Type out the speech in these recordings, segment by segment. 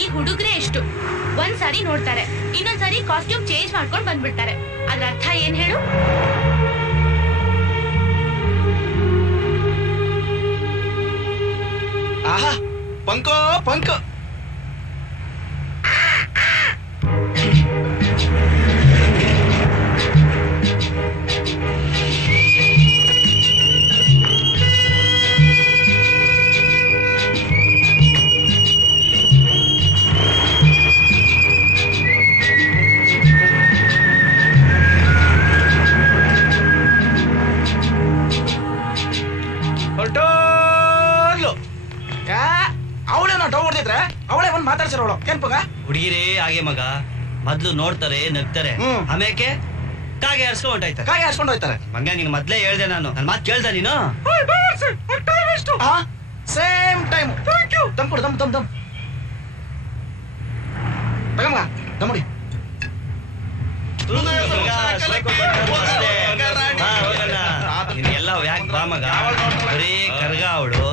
ಈ ಹುಡುಗ್ರೆ ಎಷ್ಟು ಒಂದ್ಸಾರಿ ನೋಡ್ತಾರೆ, ಇನ್ನೊಂದ್ಸಾರಿ ಕಾಸ್ಟ್ಯೂಮ್ ಚೇಂಜ್ ಮಾಡ್ಕೊಂಡು ಬಂದ್ಬಿಡ್ತಾರೆ. ಅದ್ರ ಅರ್ಥ ಏನ್ ಹೇಳು? ಆಹಾ, ಪಂಕೋ ಪಂಕೋ. ಅವಳೇನೋ ಡೌ ಹೊಡೆದಿದ್ರೆ ಅವಳೇ ಬಂದು ಮಾತಾಡ್ಸಿರೋಳು. ಏನ್ ಪಗ ಹುಡುಗಿರೇ ಹಾಗೆ ಮಗ, ಮೊದ್ಲು ನೋಡ್ತಾರೆ ನಗ್ತಾರೆ, ಆಮೇಲೆ ಕಾಗೆ ಹಾರಿಸ್ಕೊಂಡು ಹೊಂಟಾಯ್ತಾರೆ. ಕಾಗೆ ಹಾರಿಸ್ಕೊಂಡು ಹೋಯ್ತಾರೆ. ಮಂಗ ನಿಂಗೆ ಮೊದ್ಲೇ ಹೇಳ್ದೆ ನಾನು, ನನ್ನ ಮಾತು ಕೇಳ್ದ ನೀನು? Same time. ದಮ್ ಕೊಡು, ದಮ್ ದಮ್ ದಮ್ ತಗಮಗ, ದಮ್ ಹೊಡಿ. ನಿನ್ಗೆಲ್ಲ ಯಾಕೆ ಬಾ ಮಗ, ಬರೀ ಕರ್ಗ ಅವಳು.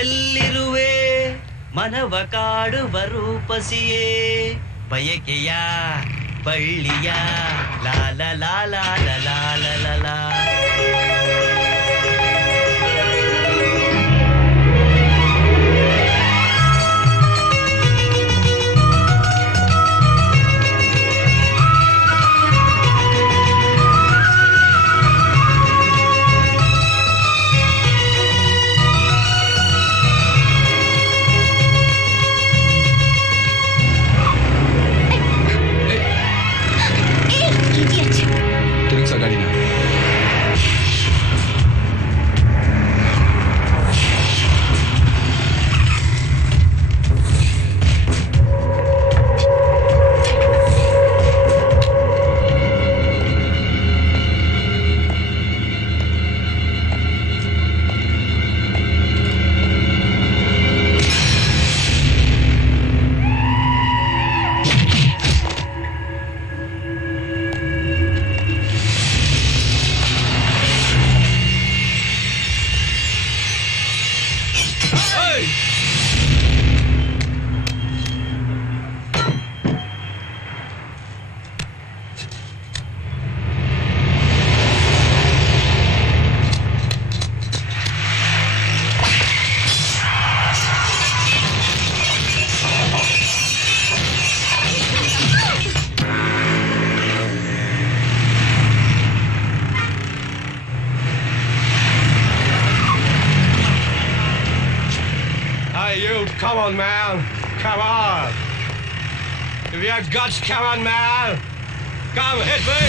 ಎಲ್ಲಿರುವೆ ಮನವ ಕಾಡುವ ರೂಪಸಿಯೇ, ಬಯಕೆಯ ಬಳ್ಳಿಯ ಲಾಲ ಲಾಲ ಲಾಲ ಲಾಲ. ತಿರುಗ್ಸ ಗಾಡಿನ. Come on, man. Come on. If you have guts, come on, man. Come, hit me.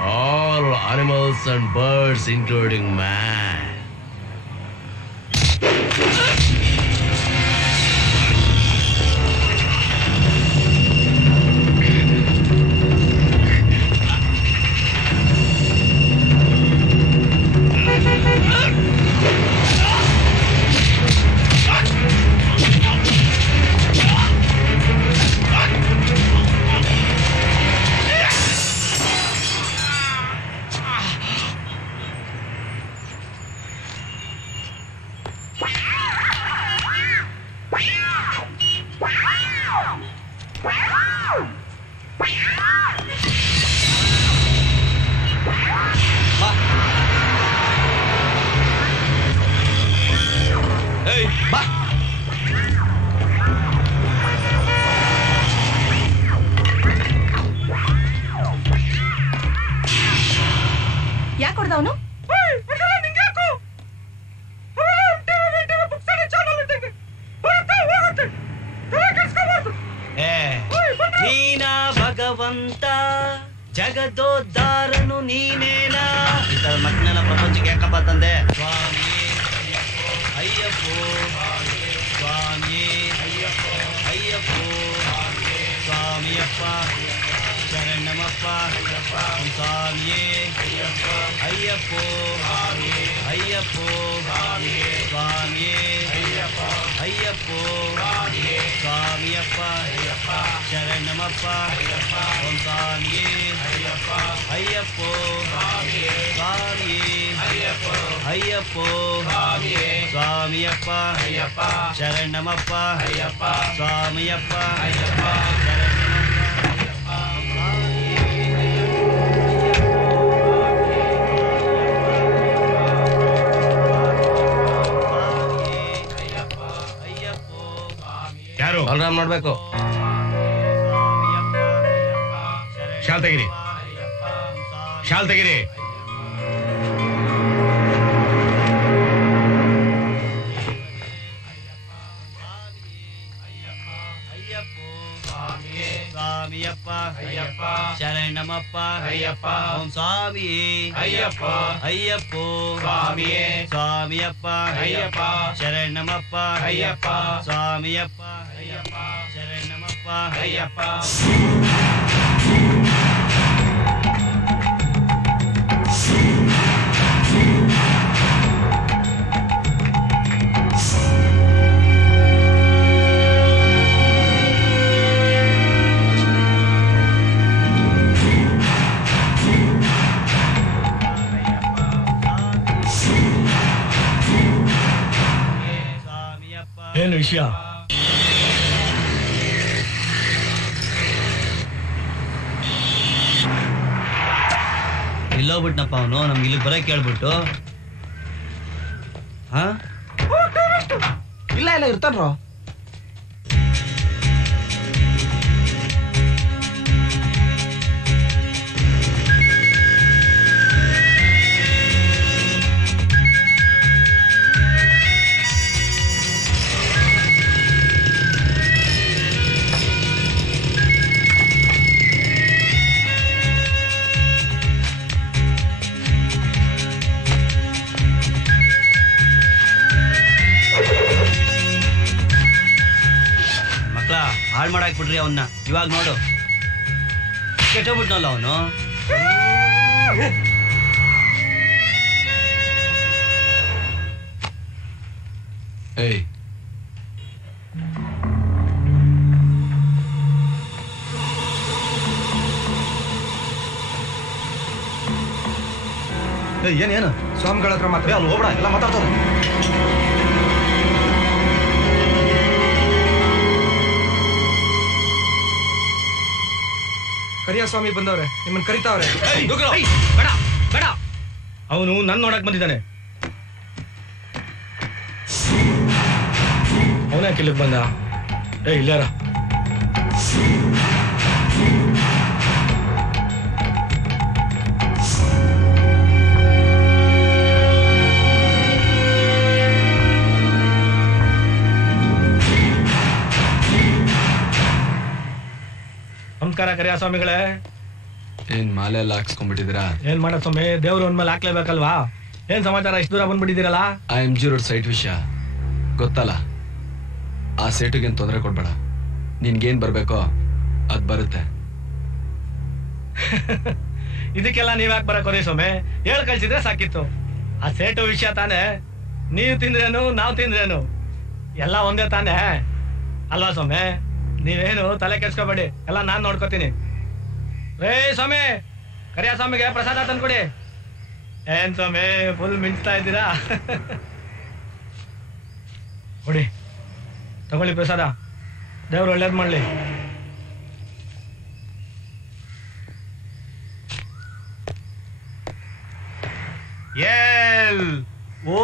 All animals and birds, including man. ಬಾ. ಯಾಕೆ ಹೊಡೆದ ಅವನು? ನೀನ ಭಗವಂತ ಜಗದೋದ್ಧಾರನು ನೀನೇನಾ ಈ ತರ ಮಕ್ಕಳೆಲ್ಲ ಪ್ರಪಂಚಕ್ಕೆ ಯಾಕಪ್ಪ ತಂದೆ? ಸ್ವಾಮಿ ಅಯ್ಯಪ್ಪೋ ಸ್ವಾಮಿ ಅಯ್ಯಪ್ಪೋ ಸ್ವಾಮಿಯಪ್ಪ ಶರಣಮಪ್ಪ ಸ್ವಾಮಿಯೇ ಅಯ್ಯಪ್ಪೋ ಅಯ್ಯಪ್ಪೋ ಸ್ವಾಮಿಯೇ ಅಯ್ಯಪ್ಪೋ ಸ್ವಾಮಿಯಪ್ಪ ಶರಣಮಪ್ಪ ಓಂ ಸ್ವಾಮಿಯೇ ಅಯ್ಯಪ್ಪೋ ಸ್ವಾಮಿಯೇ ಅಯ್ಯಪ್ಪೋ ಸ್ವಾಮಿಯಪ್ಪ ಶರಣಮಪ್ಪ ಸ್ವಾಮಿಯಪ್ಪ ಯಾರು ಬಲರಾಮ್ ನೋಡ್ಬೇಕು. ಶಾಲ್ ತೆಗಿರಿ, ಶಾಲ್ ತೆಗಿರಿ. ಸ್ವಾಮಿಯಪ್ಪ ಶರಣಮಪ್ಪ ಓಂ ಸ್ವಾಮಿ ಅಯ್ಯಪ್ಪೋ ಸ್ವಾಮಿಯಪ್ಪ ಶರಣಮಪ್ಪ ಸ್ವಾಮಿಯಪ್ಪ ಶರಣಮಪ್ಪ ಏನು ವಿಷಯ? ಇಲ್ಲೋಗ್ಬಿಟ್ನಪ್ಪ ಅವನು. ನಮ್ಗೆ ಇಲ್ಲಿ ಬರಕ್ ಕೇಳ್ಬಿಟ್ಟು ಇಲ್ಲ ಇಲ್ಲ ಇರ್ತಾನ್ರೋ. ಹಾಳು ಮಾಡಾಕ್ಬಿಡ್ರಿ ಅವನ್ನ. ಇವಾಗ ನೋಡು ಕೆಟ್ಟೋಗ್ಬಿಟ್ನಲ್ಲ ಅವನು. ಏಯ್ ಏನೇನು ಸ್ವಾಮಿಗಳ ಹತ್ರ ಮಾತ್ರ ಅಲ್ಲಿ ಹೋಗ್ಬೇಡ, ಎಲ್ಲ ಮಾತಾಡ್ತಾರೆ. ಕರಿಯ ಸ್ವಾಮಿ ಬಂದವ್ರೆ, ನಿಮ್ಮನ್ನ ಕರಿತಾವ್ರೆ. ಬೇಡ ಬೇಡ, ಅವನು ನನ್ನ ನೋಡಕ್ ಬಂದಿದ್ದಾನೆ. ಅವನೇ ಕಿಲ್ಲಕ್ ಬಂದ. ಇಲ್ಲಾರ ನಮಸ್ಕಾರ ಕರಿಯ ಸ್ವಾಮಿಗಳೇ. ಏನ್ ಮಾಲೆ ಎಲ್ಲ ಹಾಕ್ಸ್ಕೊಂಡ್ಬಿಟ್ಟಿದ್ದೀರಾ? ಏನ್ ಮಾಡೋ ಸ್ವಾಮಿ, ದೇವ್ರು ಒಂದ್ಮೇಲೆ ಹಾಕ್ಲೇಬೇಕಲ್ವಾ? ಏನ್ ಸಮಾಚಾರ, ಇಷ್ಟು ದೂರ ಬಂದ್ಬಿಟ್ಟಿದ್ದೀರಲ್ಲ? ಆ MG ರೋಡ್ ಸೈಟ್ ವಿಷಯ ಗೊತ್ತಲ್ಲ. ಆ ಸೇಟುಗೇನ್ ತೊಂದರೆ ಕೊಡ್ಬೇಡ. ನಿನ್ಗೇನ್ ಬರ್ಬೇಕೋ ಅದ್ ಬರುತ್ತೆ. ಇದಕ್ಕೆಲ್ಲ ನೀವ್ ಯಾಕೆ ಬರಕೋರಿ ಸ್ವಾಮಿ? ಹೇಳ್ ಕಳ್ಸಿದ್ರೆ ಸಾಕಿತ್ತು. ಆ ಸೇಟು ವಿಷಯ ತಾನೇ, ನೀವ್ ತಿಂದ್ರೇನು ನಾವ್ ತಿಂದ್ರೇನು ಎಲ್ಲ ಒಂದೇ ತಾನೇ ಅಲ್ವಾ ಸ್ವಾಮಿ? ನೀವೇನು ತಲೆ ಕೆಡ್ಸ್ಕೋಬೇಡಿ, ಎಲ್ಲ ನಾನ್ ನೋಡ್ಕೋತೀನಿ. ರೇ ಸ್ವಾಮಿ, ಕರಿಯ ಸ್ವಾಮಿಗೆ ಪ್ರಸಾದ ತಂದ್ಕೊಡಿ. ಏನ್ ಸ್ವಾಮಿ ಫುಲ್ ಮಿಂಚ್ತಾ ಇದ್ದೀರಾ? ಕೊಡಿ, ತಗೊಳ್ಳಿ ಪ್ರಸಾದ. ದೇವ್ರು ಒಳ್ಳೇದ್ ಮಾಡ್ಲಿ. L O